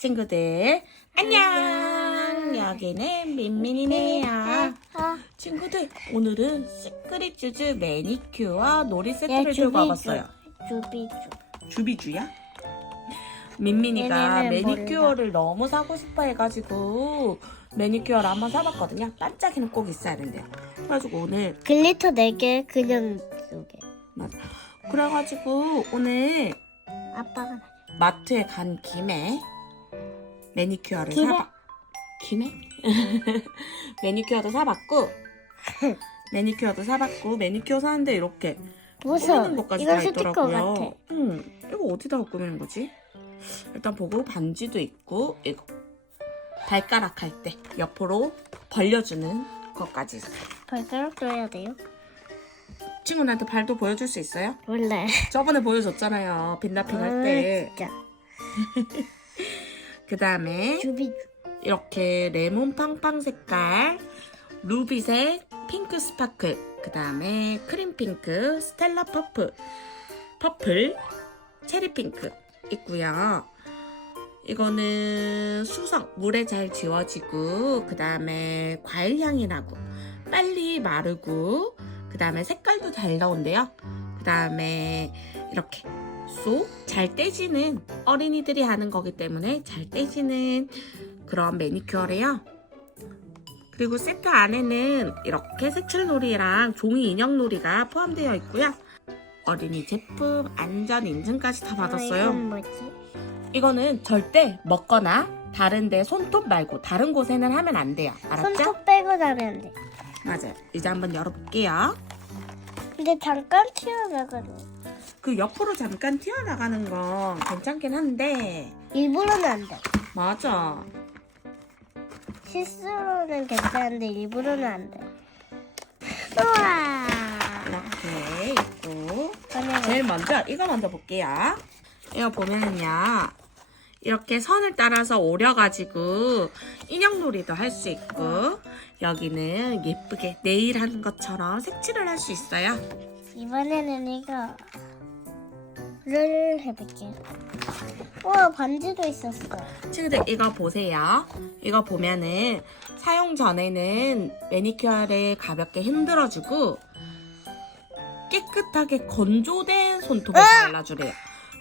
친구들 안녕. 여기는 민민이네요. 어, 친구들 오늘은 시크릿 슈즈 매니큐어 놀이 세트를 예, 들고. 와봤어요. 주비주. 주비주야? 민민이가 얘네는 매니큐어를 너무 사고 싶어 해가지고 매니큐어를 한번 사봤거든요. 반짝이는 꼭 있어야 된대요. 그래가지고 오늘 글리터 4개, 그냥 2개. 맞아. 그래가지고 오늘 아빠가 마트에 간 김에 매니큐어를 김에? 사봐. 김에? 매니큐어도 사봤고 매니큐어도 사봤고 매니큐어 사는데 이렇게 꾸미는 것까지 다 있더라고요. 응. 이거 어디다가 꾸미는 거지? 일단 보고 반지도 있고 이거 발가락 할 때 옆으로 벌려주는 것까지 있어요. 발가락 줘야 돼요? 친구들한테 발도 보여줄 수 있어요? 원래. 저번에 보여줬잖아요. 빈라핑 할 때. 진짜. 그 다음에. 이렇게 레몬 팡팡 색깔, 루비색, 핑크 스파클, 그 다음에 크림 핑크, 스텔라 퍼플, 퍼플, 체리 핑크 있고요. 이거는 수성, 물에 잘 지워지고, 그 다음에 과일 향이 나고, 빨리 마르고, 그 다음에 색깔도 잘 나온대요. 그 다음에 이렇게 쏙잘 떼지는 어린이들이 하는 거기 때문에 잘 떼지는 그런 매니큐어래요. 그리고 세트 안에는 이렇게 색칠놀이랑 종이 인형놀이가 포함되어 있고요. 어린이 제품 안전 인증까지 다 어, 받았어요. 뭐지? 이거는 절대 먹거나 다른데 손톱 말고 다른 곳에는 하면 안 돼요. 알았죠? 손톱 빼고 나면 돼. 맞아요. 이제 한번 열어볼게요. 근데 잠깐 튀어나가는. 그 옆으로 잠깐 튀어나가는 건 괜찮긴 한데 일부러는 안 돼. 맞아. 실수로는 괜찮은데 일부러는 안 돼. 우와. 이렇게 있고 제일 먼저 이거 먼저 볼게요. 이거 보면은요. 이렇게 선을 따라서 오려가지고 인형놀이도 할 수 있고 여기는 예쁘게 네일 하는 것처럼 색칠을 할 수 있어요. 이번에는 이거 를 해볼게. 우와 반지도 있었어. 친구들 이거 보세요. 이거 보면은 사용 전에는 매니큐어를 가볍게 흔들어주고 깨끗하게 건조된 손톱을 발라주래요.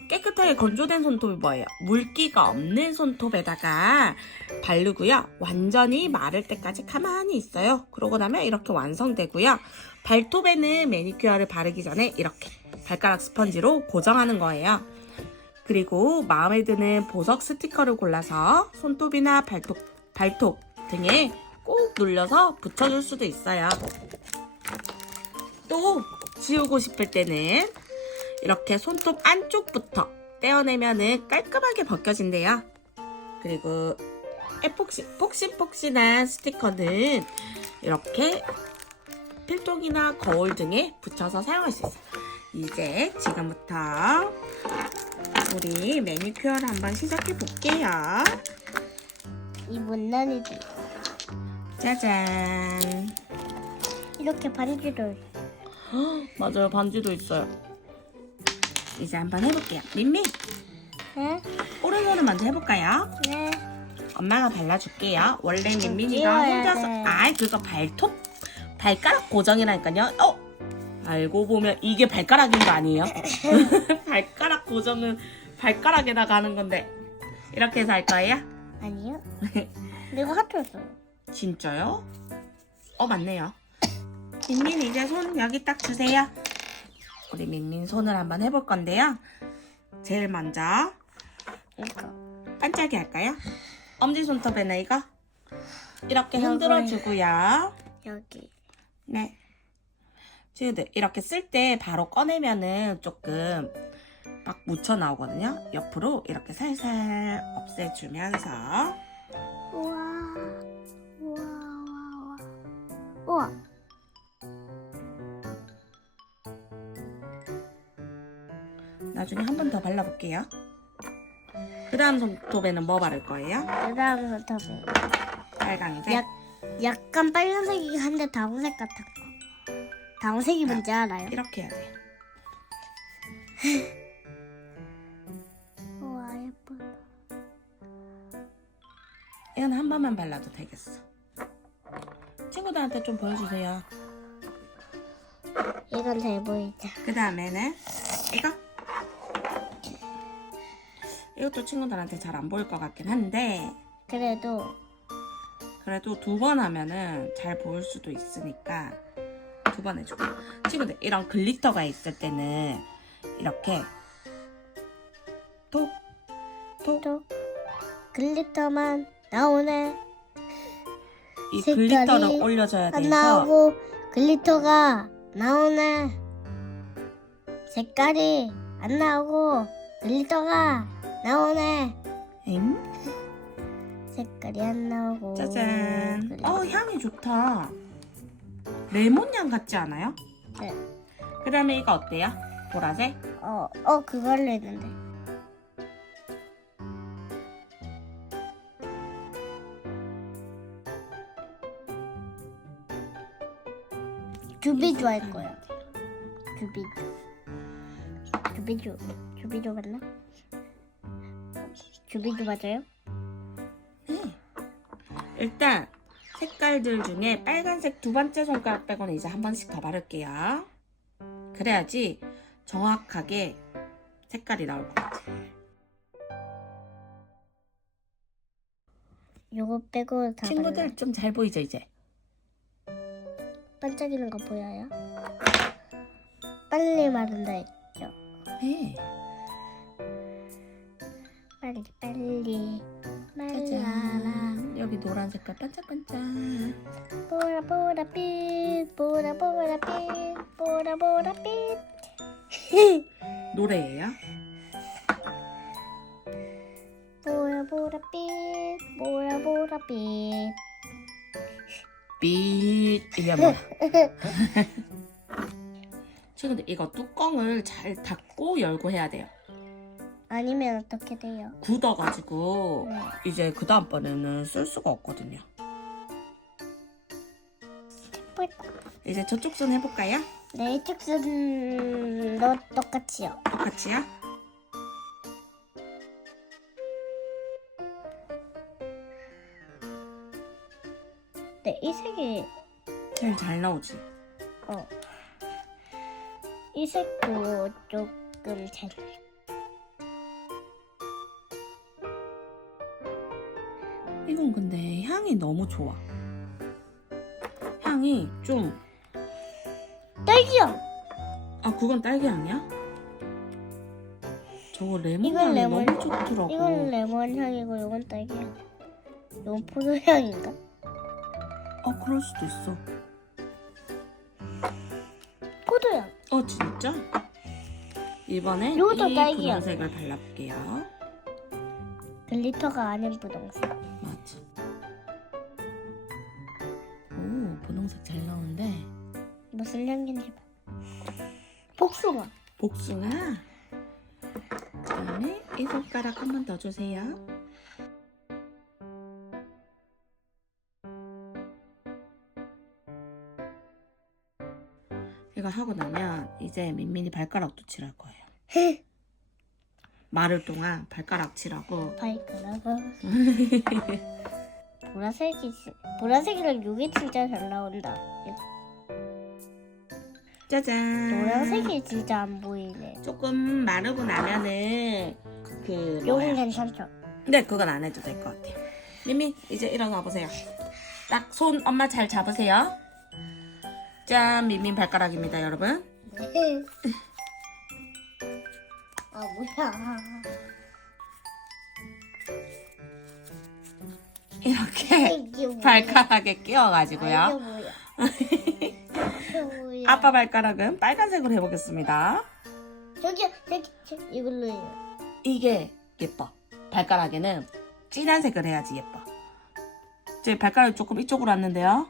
깨끗하게 건조된 손톱이 뭐예요? 물기가 없는 손톱에다가 바르고요. 완전히 마를 때까지 가만히 있어요. 그러고 나면 이렇게 완성되고요. 발톱에는 매니큐어를 바르기 전에 이렇게 발가락 스펀지로 고정하는 거예요. 그리고 마음에 드는 보석 스티커를 골라서 손톱이나 발톱, 발톱 등에 꼭 눌려서 붙여줄 수도 있어요. 또 지우고 싶을 때는 이렇게 손톱 안쪽부터 떼어내면은 깔끔하게 벗겨진대요. 그리고 에폭시, 폭신폭신한 스티커는 이렇게 필통이나 거울 등에 붙여서 사용할 수 있어요. 이제 지금부터 우리 매니큐어를 한번 시작해 볼게요. 이 못난이들 짜잔. 이렇게 반지도 맞아요, 반지도 있어요. 이제 한번 해볼게요. 민미, 네? 오른손을 먼저 해볼까요? 네. 엄마가 발라줄게요. 원래 민민이가 혼자서, 돼. 아이, 그거 발톱, 발가락 고정이라니까요. 어! 알고 보면 이게 발가락인 거 아니에요? 발가락 고정은 발가락에다가 하는 건데. 이렇게 해서 할 거예요? 아니요. 내가 하트였어요. 진짜요? 어, 맞네요. 민민 이제 손 여기 딱 주세요. 우리 민민 손을 한번 해볼 건데요. 제일 먼저 이거. 반짝이 할까요? 엄지 손톱에는 이거 이렇게. 흔들어 주고요. 여기. 네. 친구들 이렇게 쓸 때 바로 꺼내면은 조금 막 묻혀 나오거든요. 옆으로 이렇게 살살 없애주면서 우와. 우와, 우와, 우와. 우와. 나중에 한 번 더 발라볼게요. 그 다음 손톱에는 뭐 바를 거예요? 그 다음 손톱에. 빨강이색? 약, 약간 빨간색이긴 한데 다홍색 같은 거. 다홍색이 뭔지 알아요? 이렇게 해야 돼요. 우와, 예쁘다. 이건 한 번만 발라도 되겠어. 친구들한테 좀 보여주세요. 이건 잘 보이죠? 그 다음에는 이거. 이것도 친구들한테 잘 안 보일 것 같긴 한데 그래도 그래도 두 번 하면은 잘 보일 수도 있으니까 해줄게. 친구들 이런 글리터가 있을 때는 이렇게 톡, 톡, 또 글리터만 나오네. 이 색깔이 글리터를 올려줘야 안 돼서 나오고 글리터가 나오네. 색깔이 안 나오고 글리터가 나오네. 엥? 색깔이 안 나오고. 짜잔. 글리터. 어 향이 좋다. 레몬 향 같지 않아요? 네. 그다음에 이거 어때요? 보라색? 어, 어 그걸로 했는데. 주비주 할 거야. 주비주. 주비주. 주비주 맞나? 주비주 맞아요? 네. 일단 색깔들 중에 빨간색 두 번째 손가락 빼고는 이제 한 번씩 더 바를게요. 그래야지 정확하게 색깔이 나올 것 같아요. 요거 빼고 다 친구들 좀 잘 보이죠 이제? 반짝이는 거 보여요? 빨리 마른다 했죠. 네. 빨리 빨리. 짜잔. 여기 노란 색깔 반짝반짝. 보라 보라 빛 보라 보라 빛 보라 보라 빛 노래예요? 보라 보라 빛 보라 보라 빛 빛 이게 뭐야? 친구들 이거 뚜껑을 잘 닫고 열고 해야 돼요. 아니면 어떻게 돼요? 굳어가지고 네. 이제 그 다음번에는 쓸 수가 없거든요. 예쁘다. 이제 저쪽 손 해볼까요? 네, 이쪽 순도 똑같이요. 똑같이요? 네, 이 색이 제일 잘 나오지. 어. 이 색도 조금 잘. 이건 근데 향이 너무 좋아. 향이 좀, 딸기요. 아, 그건 딸기 향이야? 저거 레몬 이건 향이 레몬. 너무 좋더라고. 이건 레몬 향이고 이건 딸기 향. 이건 포도 향인가? 어, 그럴 수도 있어. 포도 향. 어, 진짜? 이번에 요것도 이 딸기야. 분홍색을 발라볼게요. 글리터가 아닌 분홍색. 잘 나오는데. 무슨 향인지 봐. 복숭아. 복숭아. 그 다음에 이 손가락 한 번 더 주세요. 이거 하고 나면 이제 민민이 발가락도 칠할 거예요. 마를 동안 발가락 칠하고 발가락은 보라색이 보라색이랑 이게 진짜 잘 나온다. 짜잔. 노란색이 진짜 안 보이네. 조금 마르고 나면은 그 요건 뭐야? 괜찮죠? 근데 그건 안 해도 될 것 같아요. 미미 이제 일어나 보세요. 딱 손 엄마 잘 잡으세요. 짠 미미 발가락입니다 여러분. 아 뭐야? 이렇게 이게 뭐야? 발가락에 아, 끼워가지고요. 이게 뭐야? 이게 뭐야? 아빠 발가락은 빨간색으로 해보겠습니다. 저기 저기 저, 이걸로 해요. 이게 예뻐. 발가락에는 진한 색을 해야지 예뻐. 제 발가락이 조금 이쪽으로 왔는데요.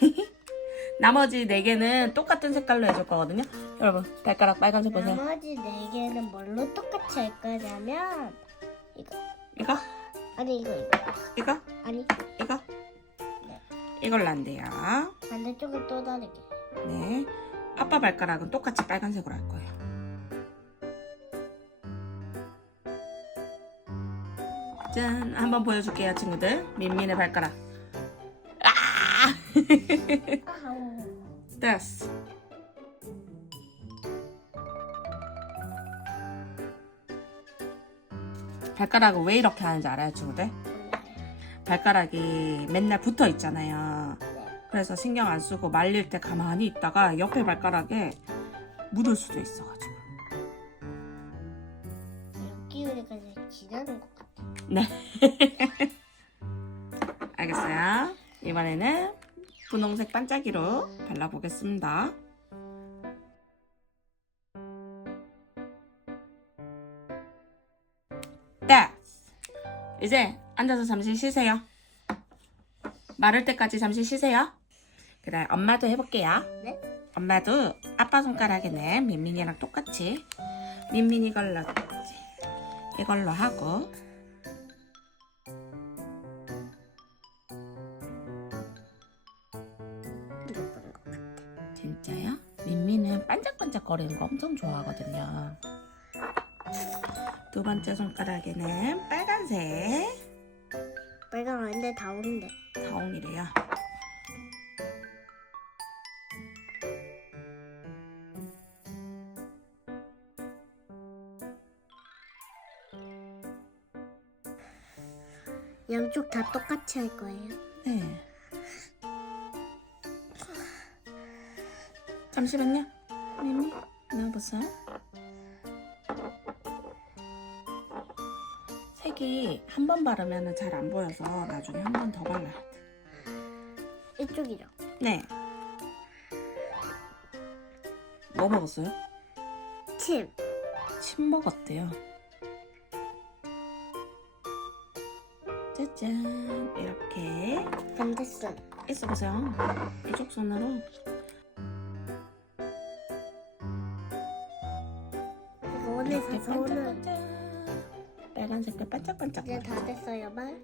나머지 네 개는 똑같은 색깔로 해줄 거거든요. 여러분 발가락 빨간색 보세요. 나머지 네 개는 뭘로 똑같이 할 거냐면 이거. 이거? 아니 이거 이거. 이거? 아니. 이거? 이걸로 안 돼요. 반대쪽은 또 다르게. 네. 아빠 발가락은 똑같이 빨간색으로 할 거예요. 짠. 한번 보여줄게요 친구들. 민민의 발가락. 아! 됐어 발가락을 왜 이렇게 하는지 알아요 친구들? 발가락이 맨날 붙어 있잖아요 그래서 신경 안 쓰고 말릴 때 가만히 있다가 옆에 발가락에 묻을 수도 있어가지고 여기 우리가 이제 지나는 것 같아. 네. 알겠어요. 이번에는 분홍색 반짝이로 발라보겠습니다. 이제 앉아서 잠시 쉬세요. 마를 때까지 잠시 쉬세요. 그래, 엄마도 해볼게요. 네? 엄마도 아빠 손가락에는 민민이랑 똑같이 민민 이걸로 이걸로 하고. 진짜요? 민민은 반짝반짝거리는 거 엄청 좋아하거든요. 두 번째 손가락에는 빨간 색 빨강 아닌데 다운데. 다운이래요. 양쪽 다 똑같이 할 거예요. 네. 잠시만요. 미미 나와보세요. 색이 한 번 바르면 잘 안 보여서 나중에 한 번 더 발라야 돼. 이쪽이죠. 네. 뭐 먹었어요? 침. 침 먹었대요. 짜잔 이렇게 반대손. 있어 보세요. 이쪽 손으로 이거 오늘 가서 오늘 빨간 색깔 반짝반짝. 이제 다 됐어요, 말.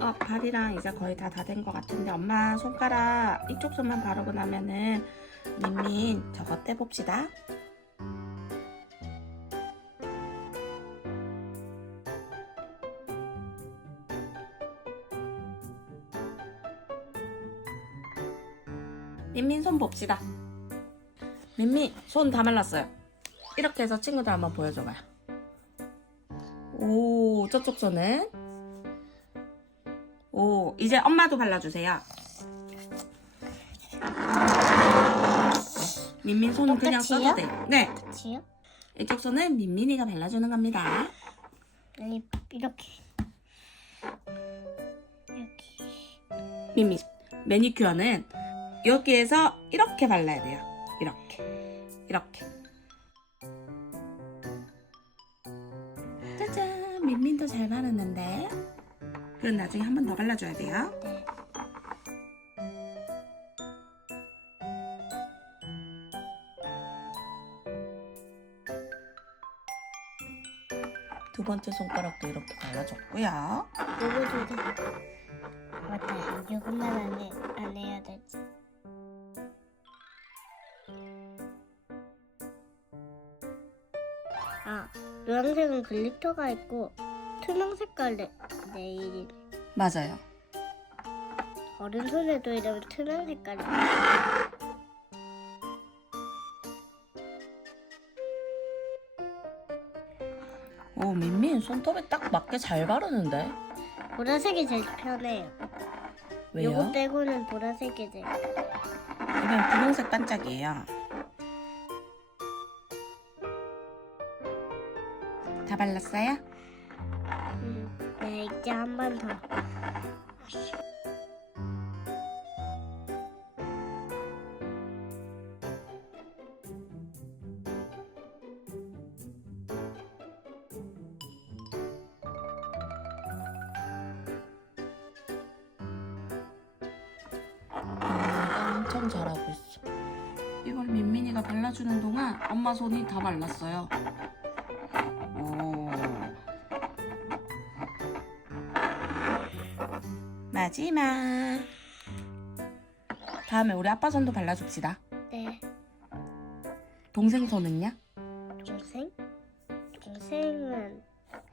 어 발이랑 이제 거의 다 다 된 것 같은데 엄마 손가락 이쪽 손만 바르고 나면은 민민 저거 떼봅시다. 민민 손 봅시다. 민민 손 다 말랐어요. 이렇게 해서 친구들 한번 보여줘봐요. 오 저쪽 손은 오, 이제 엄마도 발라주세요. 민민 손은 그냥 똑같이요? 써도 돼요. 네? 이쪽 손은 민민이가 발라주는 겁니다. 아니, 이렇게. 여기. 민민, 매니큐어는 여기에서 이렇게 발라야 돼요. 이렇게, 이렇게. 도 잘 바르는데. 그럼 나중에 한 번 더 발라줘야 돼요. 네. 두 번째 손가락도 이렇게 발라줬고요. 요거도 돼. 맞다. 이것만 안, 해, 안 해야 되지. 아, 노란색은 글리터가 있고 투명 색깔 네, 네일이 맞아요. 어른 손에도 이러면 투명 색깔이 오, 민민 손톱에 딱 맞게 잘 바르는데. 보라색이 제일 편해요. 왜요? 요거 빼고는 보라색이 제일 이건 분홍색 반짝이에요. 다 발랐어요? 이제 한 번 더. 아, 엄청 잘하고 있어. 이걸 민민이가 발라주는 동안 엄마 손이 다 발랐어요. 마지막. 다음에 우리 아빠 손도 발라줍시다. 네, 동생 손은요? 동생? 동생은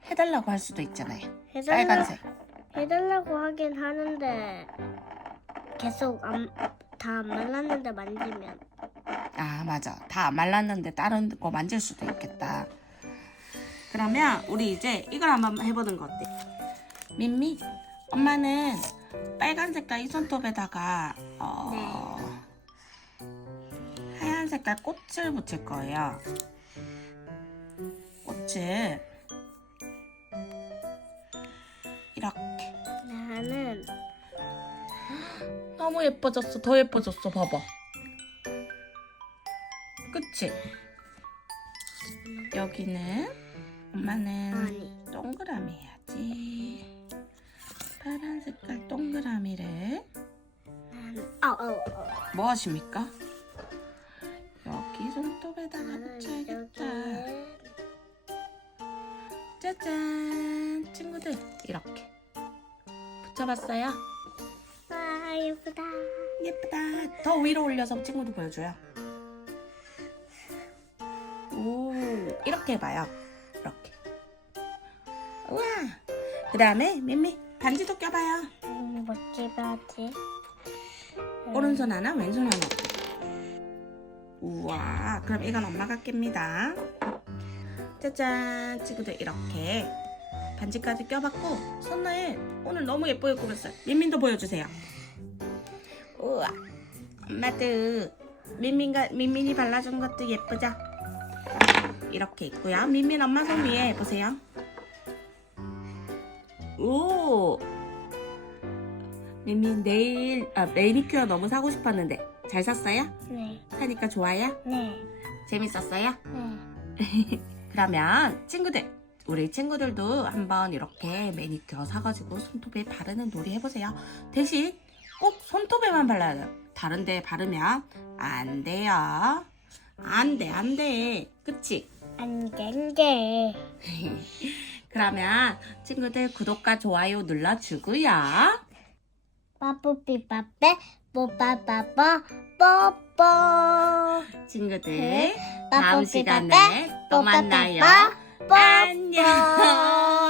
해달라고 할 수도 있잖아요. 해달라, 빨간색. 해달라고 하긴 하는데 계속 다안 말랐는데 만지면 아 맞아. 다 안 말랐는데 다른 거 만질 수도 있겠다. 그러면 우리 이제 이걸 한번 해보는 거 어때? 민미, 엄마는 빨간 색깔 이 손톱에다가 어, 하얀 색깔 꽃을 붙일 거예요. 꽃을 이렇게 나는 너무 예뻐졌어. 더 예뻐졌어. 봐봐. 그치? 여기는 엄마는 동그라미 해야지. 뭐 하십니까? 여기 손톱에다가 붙여야겠다. 짜잔! 친구들, 이렇게. 붙여봤어요? 와 예쁘다 예쁘다. 더 위로 올려서 친구도 보여줘요. 오, 이렇게 해봐요. 이렇게. 우와. 그 다음에 민미 반지도 껴봐요. 음, 뭐 찍어야지 오른손 하나, 왼손 하나. 우와. 그럼 이건 엄마가 낍니다. 짜잔. 친구들 이렇게 반지까지 껴봤고 손을 오늘 너무 예쁘게 꾸몄어요. 민민도 보여주세요. 우와. 엄마도 민민가 민민이 발라준 것도 예쁘죠? 이렇게 있고요. 민민 엄마 손 위에 보세요. 오. 민민 네일 아 매니큐어 너무 사고 싶었는데 잘 샀어요? 네 사니까 좋아요? 네, 재밌었어요? 네. 그러면 친구들 우리 친구들도 한번 이렇게 매니큐어 사가지고 손톱에 바르는 놀이 해보세요. 대신 꼭 손톱에만 발라야 돼요. 다른 데 바르면 안 돼요. 안 돼, 안 돼. 그치? 안된게 그러면 친구들 구독과 좋아요 눌러주고요. 빠뽀삐 빠빼 뽀빠빠빠 뽀뽀 친구들 네. 다음 시간에 또 만나요. 안녕.